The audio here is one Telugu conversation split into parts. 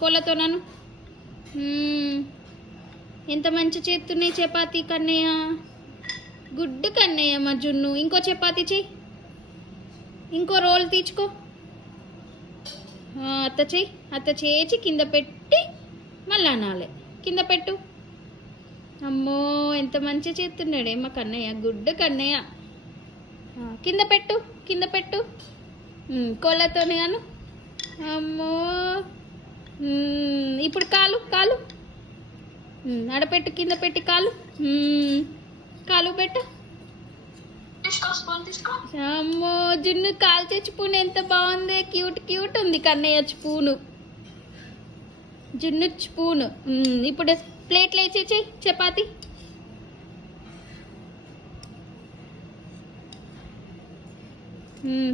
కోళ్ళతో నన్ను ఎంత మంచి చేస్తున్నాయి చపాతీ కన్నయ్య. గుడ్ కన్నయ్య మా జున్ను. ఇంకో చపాతీ చెయ్యి, ఇంకో రోల్ తీసుకో. అత్త చెయ్యి, అత్త చేసి కింద పెట్టి మళ్ళీ అనాలి. కింద పెట్టు. అమ్మో ఎంత మంచి చేస్తున్నాడే మా కన్నయ్య. గుడ్ కన్నయ్య. కింద పెట్టు, కింద పెట్టు. కోళ్ళతోనే అను. అమ్మో ఇప్పుడు కాలు కాలు ఆడపెట్టు, కింద పెట్టి కాలు. కాలు పెట్టు. అమ్మో జున్ను కాల్చే స్పూన్ ఎంత బాగుంది. క్యూట్ క్యూట్ ఉంది కన్నయ్య స్పూను. జున్ను స్పూను. ఇప్పుడు ప్లేట్లు వేసి చెయ్యి చపాతి.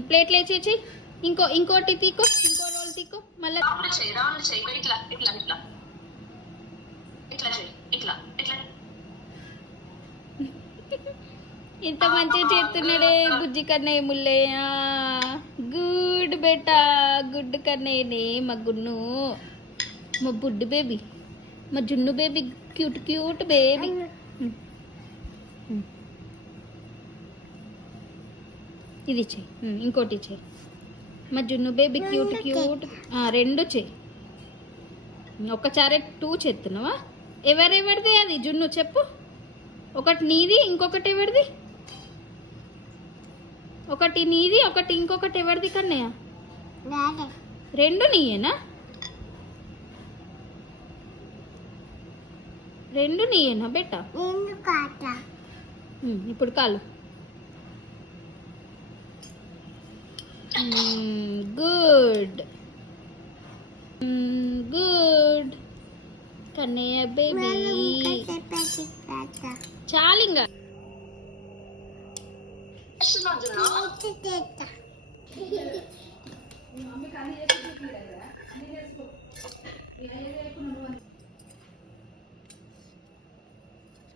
ప్లేట్లు వేసి చెయ్యి. ఇంకోటి తీకో, ఇంకో రోల్ తీకో. మళ్ళీ ఇంత మంచిగా చేస్తున్నాడే బుజ్జి కన్నయ్య ముల్లయ్య. గుడ్ బేటా, గుడ్ కన్నయ్యనే మా గున్ను, మా బుడ్డు బేబీ, మా జున్ను బేబీ, క్యూట్ క్యూట్ బేబీ. ఇది చెయ్యి, ఇంకోటి చెయ్యి. మా జున్ను బేబీ క్యూట్ క్యూట్. రెండు చెయ్యి. ఒకసారి 2 చేస్తున్నావా? ఎవరెవరిది అది జున్ను చెప్పు. ఒకటి నీది, ఇంకొకటి ఎవరిది? ఒకటి నీది, ఒకటి ఇంకొకటి ఎవరిది కన్నయ్య? 2 నీయేనా? 2 నీయేనా బేటా? ఇప్పుడు కాలు. Good good Kannayya baby. చాలింగా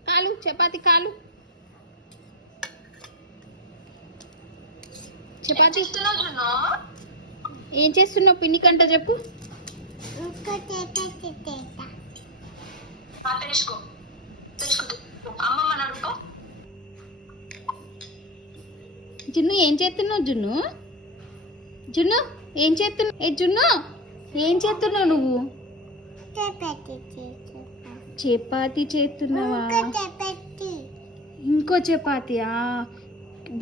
కాలు చపాతి కాలు. చపాతి ఏం చేస్తున్నావు? పిన్ని కంట చెప్పు. జున్ను ఏం చేస్తున్నావు? జున్ను జున్ను ఏం చేస్తున్నావు? జున్ను ఏం చేస్తున్నావు నువ్వు? చపాతి చేస్తున్నావా? ఇంకో చపాతీయా?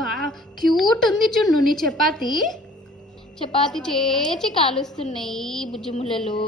బాగా క్యూట్ ఉంది జున్ను నీ చపాతి. చపాతి చేసి కాలుస్తున్నాయి బుజ్జిములలో.